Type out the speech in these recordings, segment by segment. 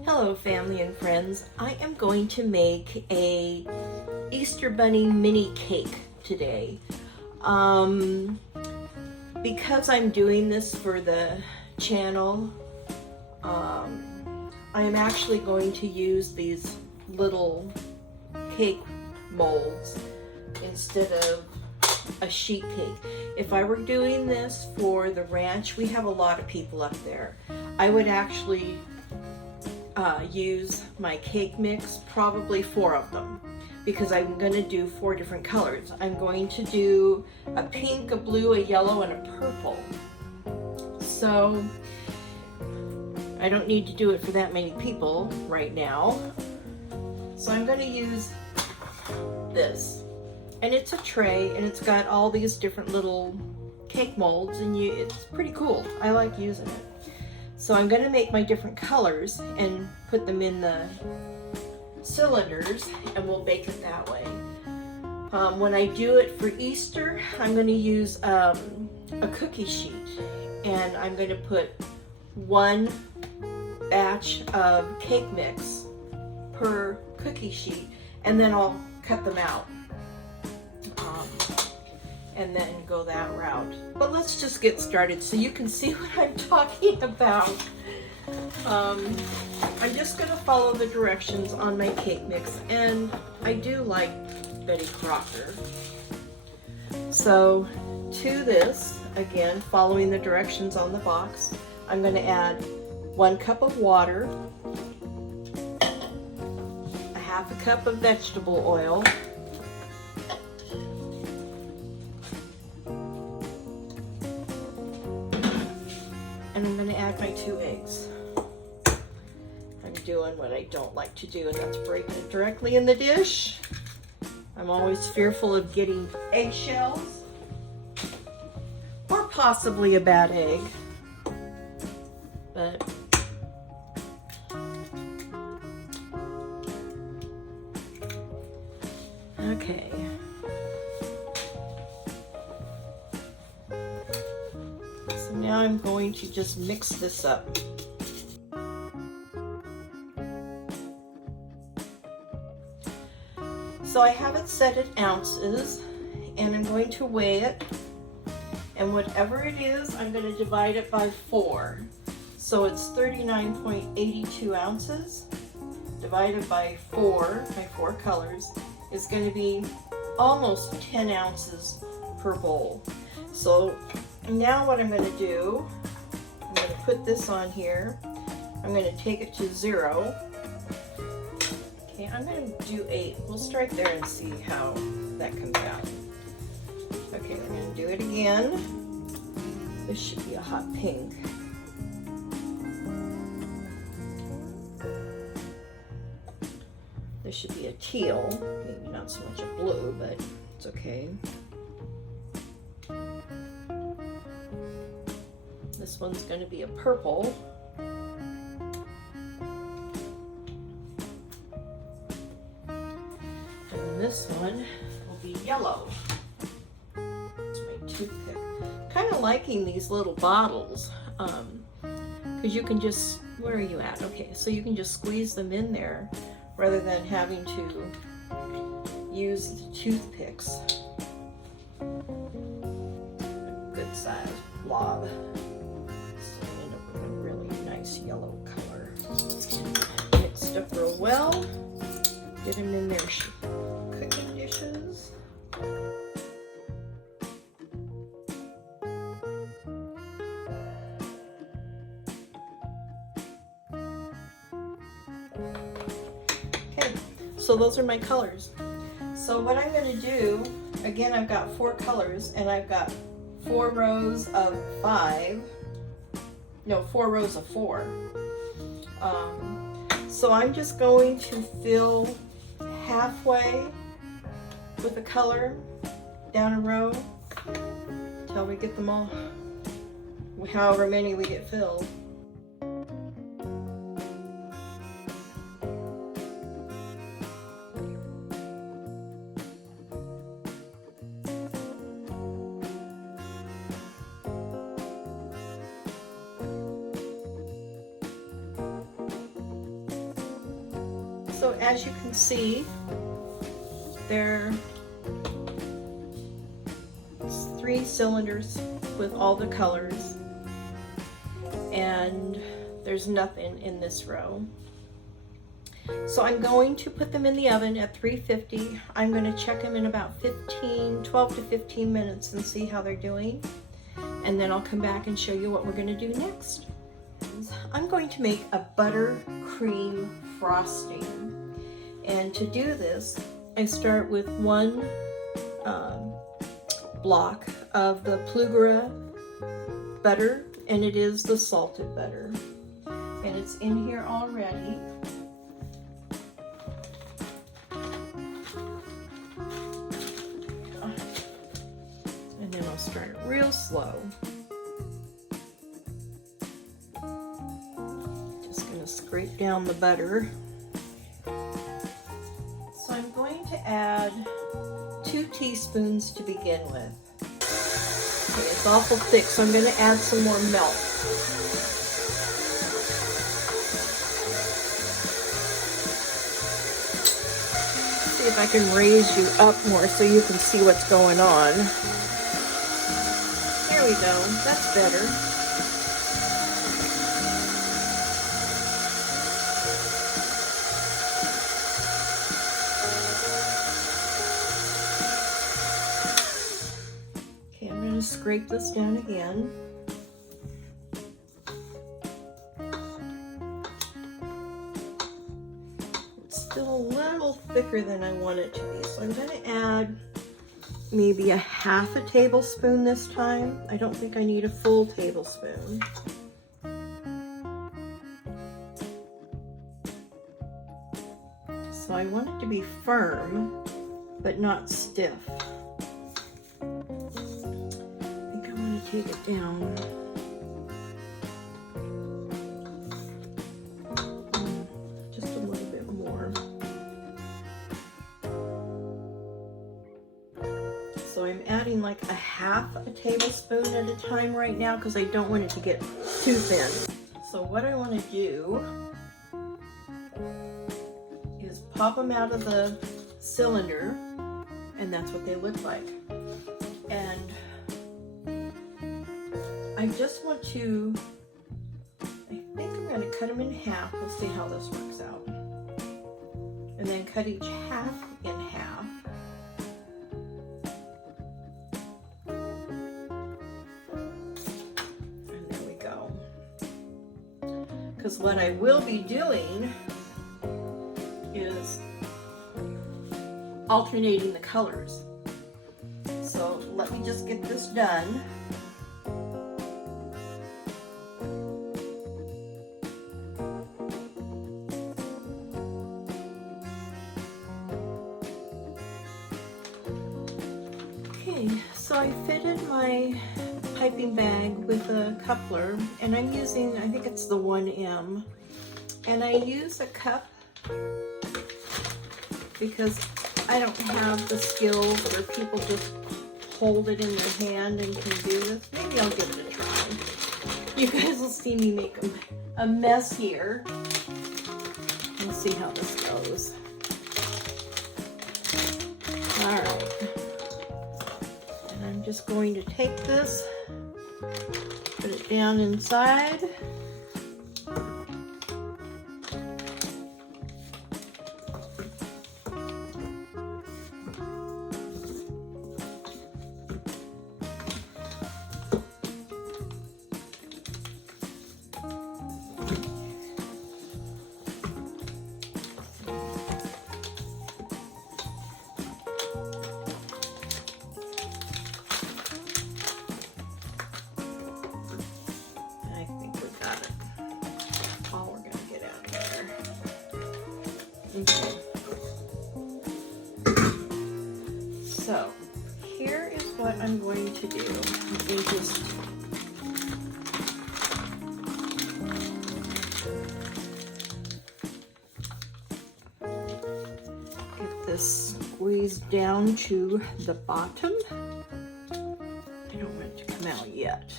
Hello family and friends. I am going to make a Easter Bunny mini cake today. Because I'm doing this for the channel, I am actually going to use these little cake molds instead of a sheet cake. If I were doing this for the ranch, we have a lot of people up there, I would actually use my cake mix, probably 4 of them, because I'm going to do 4 different colors. I'm going to do a pink, a blue, a yellow, and a purple. So I don't need to do it for that many people right now. So I'm going to use this, and it's a tray, and it's got all these different little cake molds, and it's pretty cool. I like using it. So I'm going to make my different colors and put them in the cylinders, and we'll bake it that way. When I do it for Easter, I'm going to use a cookie sheet, and I'm going to put 1 batch of cake mix per cookie sheet, and then I'll cut them out and then go that route. But let's just get started so you can see what I'm talking about. I'm just going to follow the directions on my cake mix, and I do like Betty Crocker. So to this, again, following the directions on the box, I'm going to add 1 cup of water, a 1/2 cup of vegetable oil, and I'm going to add my 2 eggs. I'm doing what I don't like to do, and that's breaking it directly in the dish. I'm always fearful of getting eggshells or possibly a bad egg, but okay. So now I'm going to just mix this up. So I have it set at ounces, and I'm going to weigh it, and whatever it is, I'm going to divide it by 4. So it's 39.82 ounces divided by 4, my 4 colors, is going to be almost 10 ounces per bowl. So now what I'm going to do, I'm going to put this on here. I'm going to take it to 0. Okay, I'm going to do 8. We'll start there and see how that comes out. Okay, we're going to do it again. This should be a hot pink. This should be a teal, maybe not so much a blue, but it's okay. This one's going to be a purple. And this one will be yellow. It's my toothpick. Kind of liking these little bottles, because you can just, where are you at? Okay, so you can just squeeze them in there rather than having to use the toothpicks. A good size blob. So I end up with a really nice yellow color. Mixed up real well. Get them in their cooking dishes. Okay, so those are my colors. So what I'm going to do, again, I've got 4 colors, and I've got 4 rows of 5. No, 4 rows of 4. So I'm just going to fill halfway with a color down a row until we get them all, however many we get filled. as you can see, there's 3 cylinders with all the colors, and there's nothing in this row. So I'm going to put them in the oven at 350. I'm going to check them in about 12 to 15 minutes and see how they're doing. And then I'll come back and show you what we're going to do next. I'm going to make a buttercream frosting. And to do this, I start with 1 block of the Plugara butter, and it is the salted butter. And it's in here already. And then I'll start it real slow. Just gonna scrape down the butter. So I'm going to add 2 teaspoons to begin with. Okay, it's awful thick, so I'm gonna add some more milk. See if I can raise you up more so you can see what's going on. There we go, that's better. Okay, I'm going to scrape this down again. Still a little thicker than I want it to be, so I'm going to add maybe a half a tablespoon this time. I don't think I need a full tablespoon. So I want it to be firm, but not stiff. I think I'm going to take it down. So I'm adding like a half a tablespoon at a time right now because I don't want it to get too thin. So what I want to do is pop them out of the cylinder, and that's what they look like. And I just want to, I think I'm going to cut them in half. We'll see how this works out. And then cut each half in half. Because what I will be doing is alternating the colors. So let me just get this done. Okay, so I fitted my piping bag with a coupler, and I'm using, I think it's the 1M, and I use a cup because I don't have the skills where people just hold it in their hand and can do this. Maybe I'll give it a try. You guys will see me make a mess here. We'll see how this goes. All right, and I'm just going to take this, put it down inside. Okay. So here is what I'm going to do. Let me just get this squeezed down to the bottom. I don't want it to come out yet.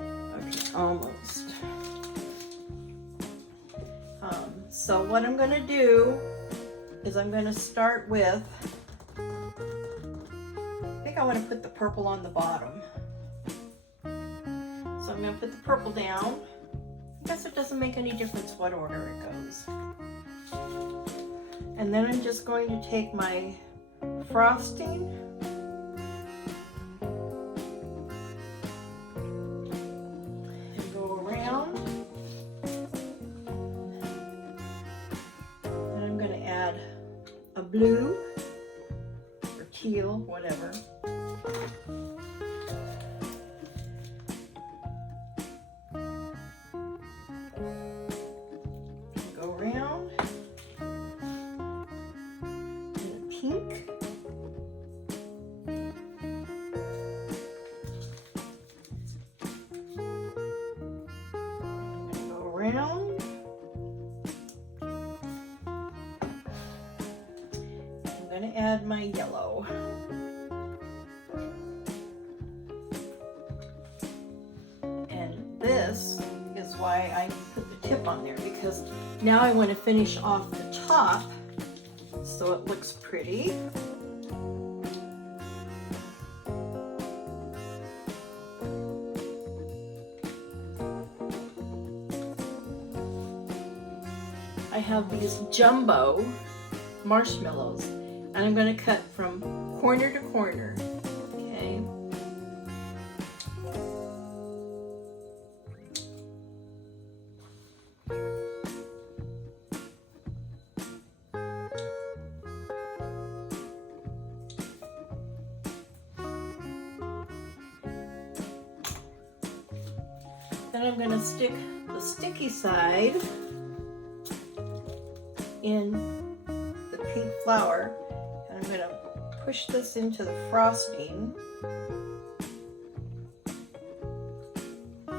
Okay, almost. So what I'm going to do is I'm going to start with, I think I want to put the purple on the bottom. So I'm going to put the purple down. I guess it doesn't make any difference what order it goes. And then I'm just going to take my frosting and go around. And I'm going to add a blue or teal, whatever. Go around. Pink. I'm going to go around. I'm going to add my yellow. And this is why I put the tip on there, because now I want to finish off the top so it looks pretty. I have these jumbo marshmallows, and I'm going to cut from corner to corner. Okay. Then I'm going to stick the sticky side in the pink flour, and I'm going to push this into the frosting. I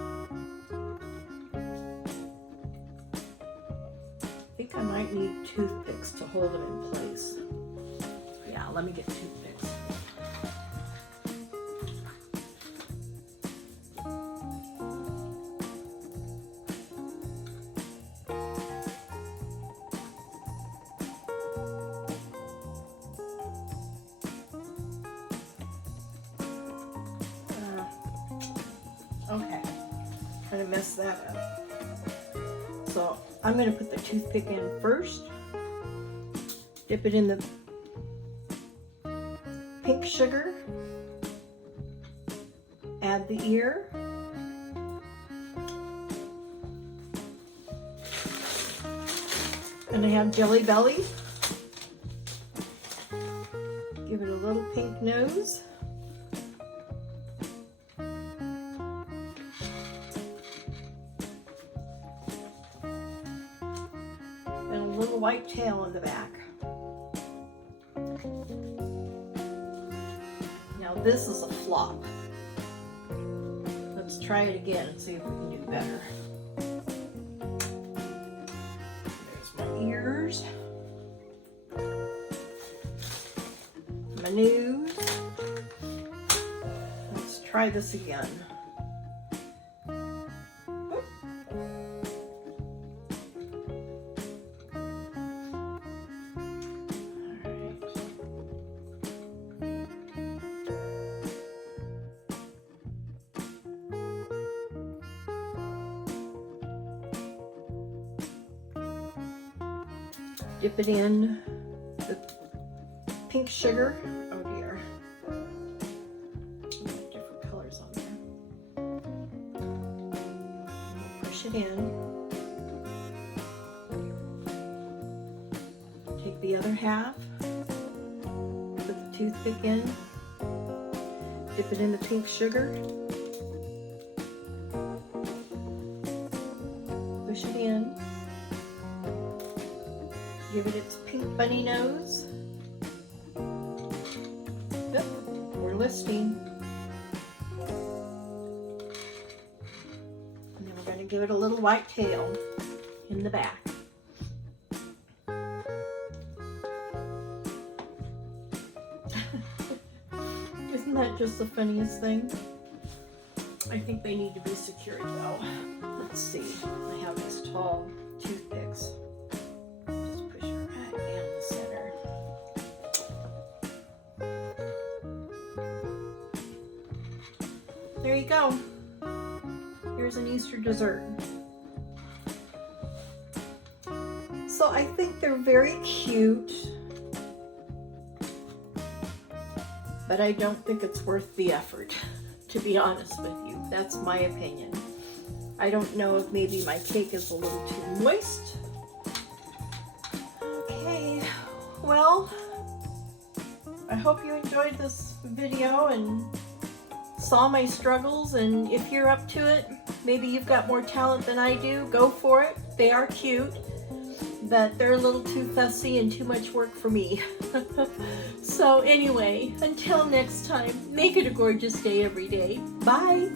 think I might need toothpicks to hold them in place. Yeah, let me get toothpicks. Okay, I'm gonna mess that up. So I'm gonna put the toothpick in first, dip it in the pink sugar, add the ear, and I have Jelly Belly. Give it a little pink nose. Little white tail in the back. Now this is a flop. Let's try it again and see if we can do better. There's my ears, my nose. Let's try this again. Dip it in the pink sugar. Oh dear. Different colors on there. Push it in. Take the other half. Put the toothpick in. Dip it in the pink sugar. Push it in. Give it its pink bunny nose. Yep, we're listing. And then we're going to give it a little white tail in the back. Isn't that just the funniest thing? I think they need to be secured though. Let's see. I have these tall toothpicks. there you go. Here's an Easter dessert. So I think they're very cute, but I don't think it's worth the effort, to be honest with you. That's my opinion. I don't know if maybe my cake is a little too moist. Okay, well, I hope you enjoyed this video and saw my struggles, and if you're up to it, maybe you've got more talent than I do, go for it. They are cute, but they're a little too fussy and too much work for me. So anyway, until next time, make it a gorgeous day every day. Bye!